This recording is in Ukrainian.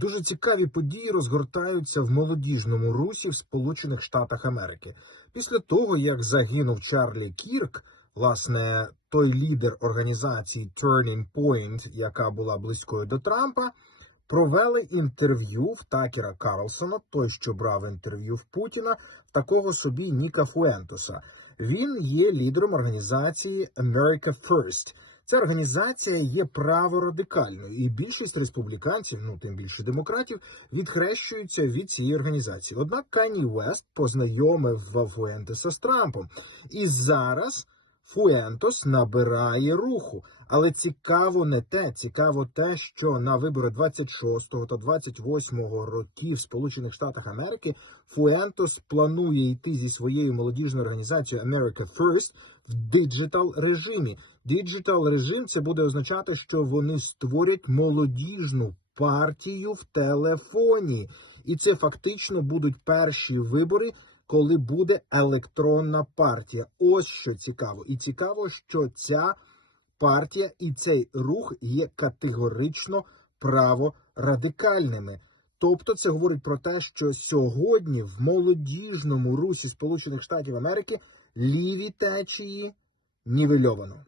Дуже цікаві події розгортаються в молодіжному русі в Сполучених Штатах Америки. Після того, як загинув Чарлі Кірк, власне, той лідер організації Turning Point, яка була близькою до Трампа, провели інтерв'ю в Такера Карлсона, той, що брав інтерв'ю в Путіна, такого собі Ніка Фуентоса. Він є лідером організації America First. Ця організація є праворадикальною, і більшість республіканців, ну тим більше демократів, відхрещуються від цієї організації. Однак Кані Вест познайомив Фуентеса з Трампом, і зараз Фуентос набирає руху. Але цікаво не те, цікаво те, що на вибори 26 та 28 років в Сполучених Штатах Америки Фуентос планує йти зі своєю молодіжною організацією America First в диджитал режимі. Диджитал режим це буде означати, що вони створять молодіжну партію в телефоні, і це фактично будуть перші вибори. Коли буде електронна партія, ось що цікаво, і цікаво, що ця партія і цей рух є категорично праворадикальними. Тобто, це говорить про те, що сьогодні в молодіжному русі Сполучених Штатів Америки ліві течії нівельовано.